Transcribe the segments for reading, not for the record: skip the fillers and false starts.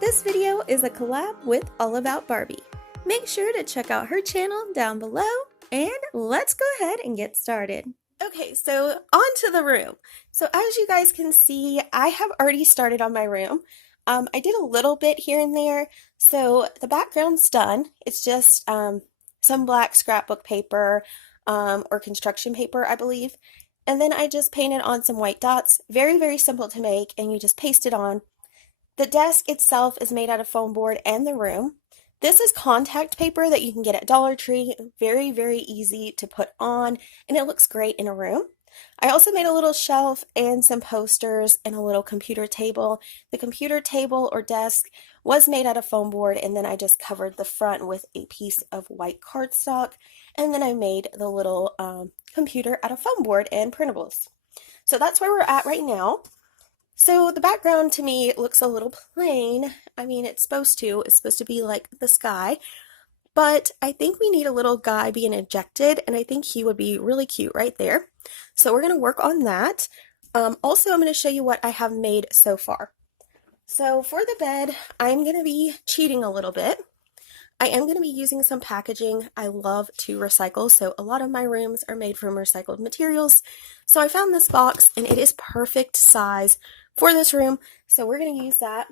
This video is a collab with All About Barbie. Make sure to check out her channel down below, and let's go ahead and get started. Okay, so on to the room. So as you guys can see, I have already started on my room. I did a little bit here and there, so the background's done. It's just some black scrapbook paper or construction paper, I believe. And then I just painted on some white dots. Very, very simple to make, and you just paste it on. The desk itself is made out of foam board and the room. This is contact paper that you can get at Dollar Tree. Very, very easy to put on, and it looks great in a room. I also made a little shelf and some posters and a little computer table. The computer table or desk was made out of foam board, and then I just covered the front with a piece of white cardstock, and then I made the little computer out of foam board and printables. So that's where we're at right now. So the background to me looks a little plain. I mean, it's supposed to be like the sky, but I think we need a little guy being ejected, and I think he would be really cute right there. So we're going to work on that. Also, I'm going to show you what I have made so far. So for the bed, I'm going to be cheating a little bit. I am going to be using some packaging. I love to recycle, so a lot of my rooms are made from recycled materials. So I found this box, and it is perfect size for this room, so we're going to use that.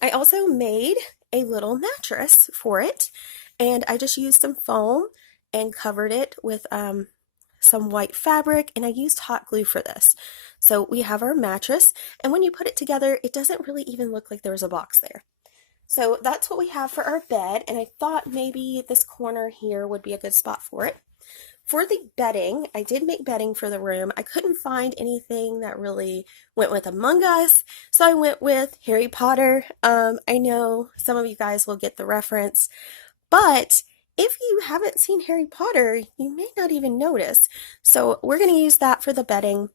I also made a little mattress for it, and I just used some foam and covered it with some white fabric, and I used hot glue for this. So we have our mattress, and when you put it together, it doesn't really even look like there was a box there. So that's what we have for our bed, and I thought maybe this corner here would be a good spot for it. For the bedding, I did make bedding for the room. I couldn't find anything that really went with Among Us, so I went with Harry Potter. I know some of you guys will get the reference, but if you haven't seen Harry Potter, you may not even notice. So we're going to use that for the bedding.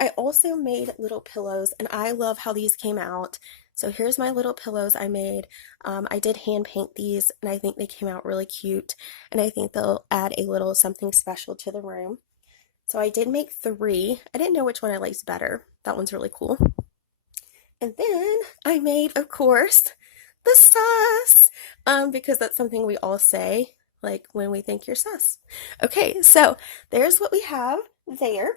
I also made little pillows, and I love how these came out. So here's my little pillows I made. I did hand paint these, and I think they came out really cute, and I think they'll add a little something special to the room. So I did make 3. I didn't know which one I liked better. That one's really cool. And then I made, of course, the sus, because that's something we all say, like when we think you're sus. Okay, so there's what we have there.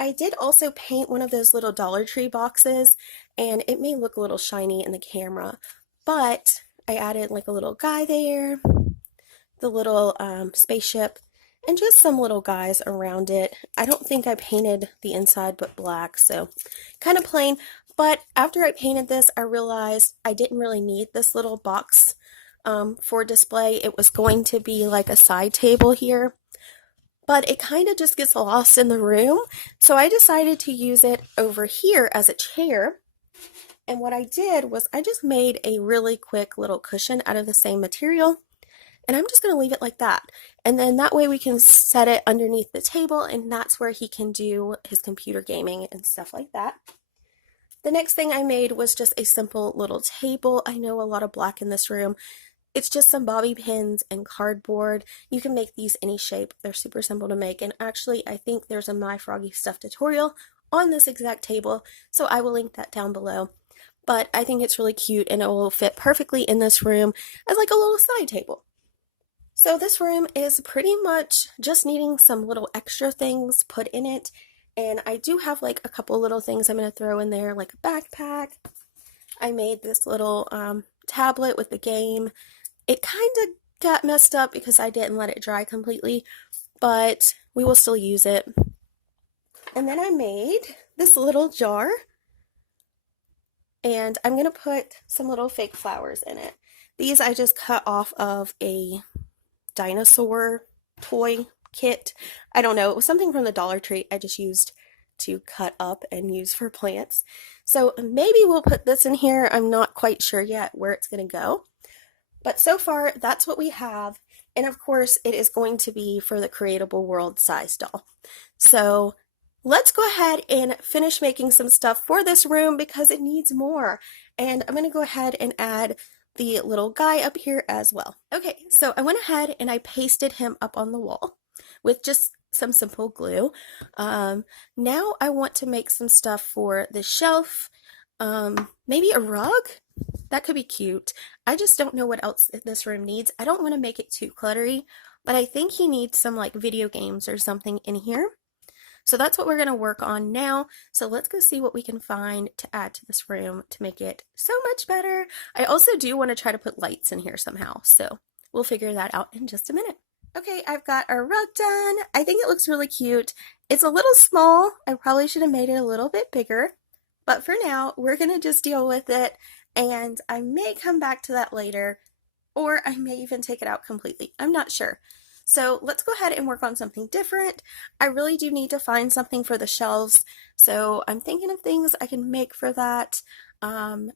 I did also paint one of those little Dollar Tree boxes, and it may look a little shiny in the camera, but I added like a little guy there, the little spaceship, and just some little guys around it. I don't think I painted the inside but black, so kind of plain, but after I painted this, I realized I didn't really need this little box for display. It was going to be like a side table here, but it kind of just gets lost in the room, so I decided to use it over here as a chair. And what I did was I just made a really quick little cushion out of the same material, and I'm just going to leave it like that. And then that way we can set it underneath the table, and that's where he can do his computer gaming and stuff like that. The next thing I made was just a simple little table. I know a lot of black in this room. It's just some bobby pins and cardboard. You can make these any shape. They're super simple to make. And actually, I think there's a My Froggy Stuff tutorial on this exact table, so I will link that down below. But I think it's really cute, and it will fit perfectly in this room as like a little side table. So this room is pretty much just needing some little extra things put in it. And I do have like a couple little things I'm going to throw in there, like a backpack. I made this little tablet with the game. It kind of got messed up because I didn't let it dry completely, but we will still use it. And then I made this little jar, and I'm going to put some little fake flowers in it. These I just cut off of a dinosaur toy kit. I don't know, it was something from the Dollar Tree I just used to cut up and use for plants. So maybe we'll put this in here. I'm not quite sure yet where it's going to go. But so far, that's what we have, and of course, it is going to be for the Creatable World size doll. So let's go ahead and finish making some stuff for this room because it needs more, and I'm going to go ahead and add the little guy up here as well. Okay, so I went ahead and I pasted him up on the wall with just some simple glue. Now I want to make some stuff for the shelf, maybe a rug. That could be cute. I just don't know what else this room needs. I don't want to make it too cluttery, but I think he needs some like video games or something in here. So that's what we're going to work on now. So let's go see what we can find to add to this room to make it so much better. I also do want to try to put lights in here somehow. So we'll figure that out in just a minute. Okay, I've got our rug done. I think it looks really cute. It's a little small. I probably should have made it a little bit bigger. But for now, we're going to just deal with it. And I may come back to that later. Or I may even take it out completely. I'm not sure. So let's go ahead and work on something different. I really do need to find something for the shelves. So I'm thinking of things I can make for that.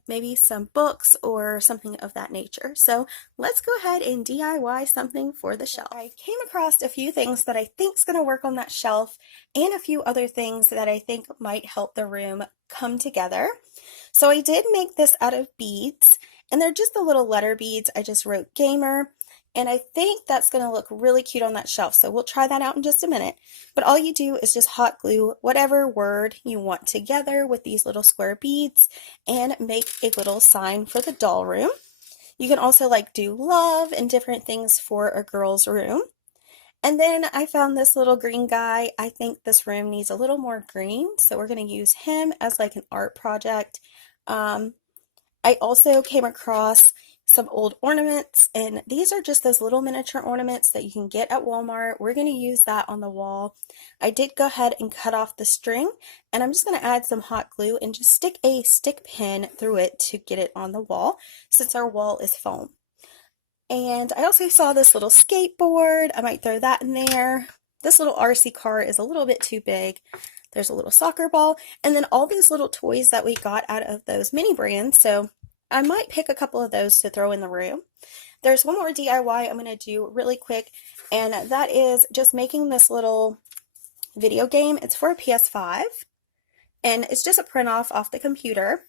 Maybe some books or something of that nature. So let's go ahead and DIY something for the shelf. I came across a few things that I think is going to work on that shelf and a few other things that I think might help the room come together. So I did make this out of beads, and they're just the little letter beads. I just wrote gamer. And I think that's going to look really cute on that shelf. So we'll try that out in just a minute. But all you do is just hot glue whatever word you want together with these little square beads and make a little sign for the doll room. You can also like do love and different things for a girl's room. And then I found this little green guy. I think this room needs a little more green. So we're going to use him as like an art project. I also came across some old ornaments, and these are just those little miniature ornaments that you can get at Walmart. We're going to use that on the wall. I did go ahead and cut off the string, and I'm just going to add some hot glue and just stick a stick pin through it to get it on the wall since our wall is foam. And I also saw this little skateboard. I might throw that in there. This little RC car is a little bit too big. There's a little soccer ball, and then all these little toys that we got out of those mini brands. So I might pick a couple of those to throw in the room. There's one more DIY I'm going to do really quick, and that is just making this little video game. It's for a PS5, and it's just a print off the computer.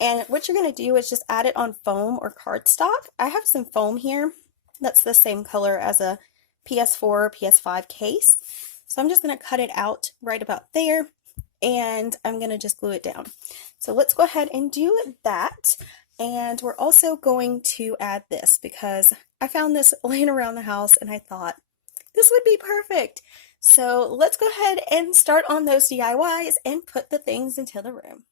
And what you're going to do is just add it on foam or cardstock. I have some foam here that's the same color as a PS4 or PS5 case. So I'm just going to cut it out right about there, and I'm going to just glue it down. So let's go ahead and do that. And we're also going to add this because I found this laying around the house and I thought this would be perfect. So let's go ahead and start on those DIYs and put the things into the room.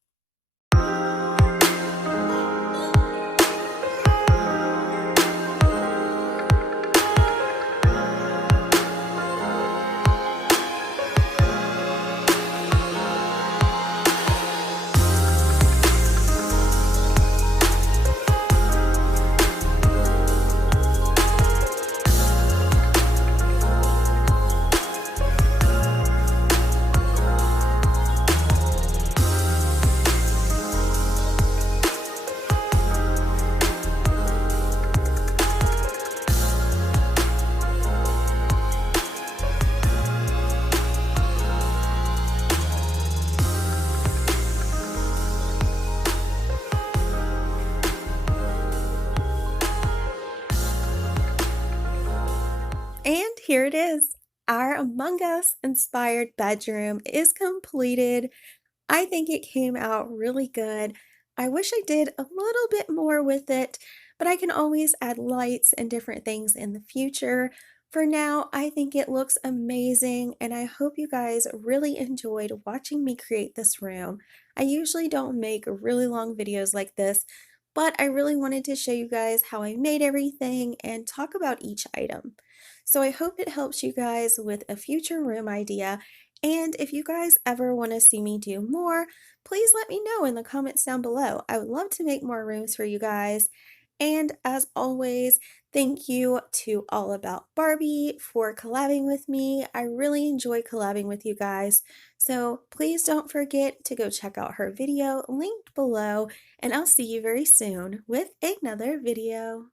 And here it is. Our Among Us inspired bedroom is completed. I think it came out really good. I wish I did a little bit more with it, but I can always add lights and different things in the future. For now, I think it looks amazing, and I hope you guys really enjoyed watching me create this room. I usually don't make really long videos like this, but I really wanted to show you guys how I made everything and talk about each item. So I hope it helps you guys with a future room idea. And if you guys ever want to see me do more, please let me know in the comments down below. I would love to make more rooms for you guys. And as always, thank you to All About Barbie for collabing with me. I really enjoy collabing with you guys. So please don't forget to go check out her video linked below. And I'll see you very soon with another video.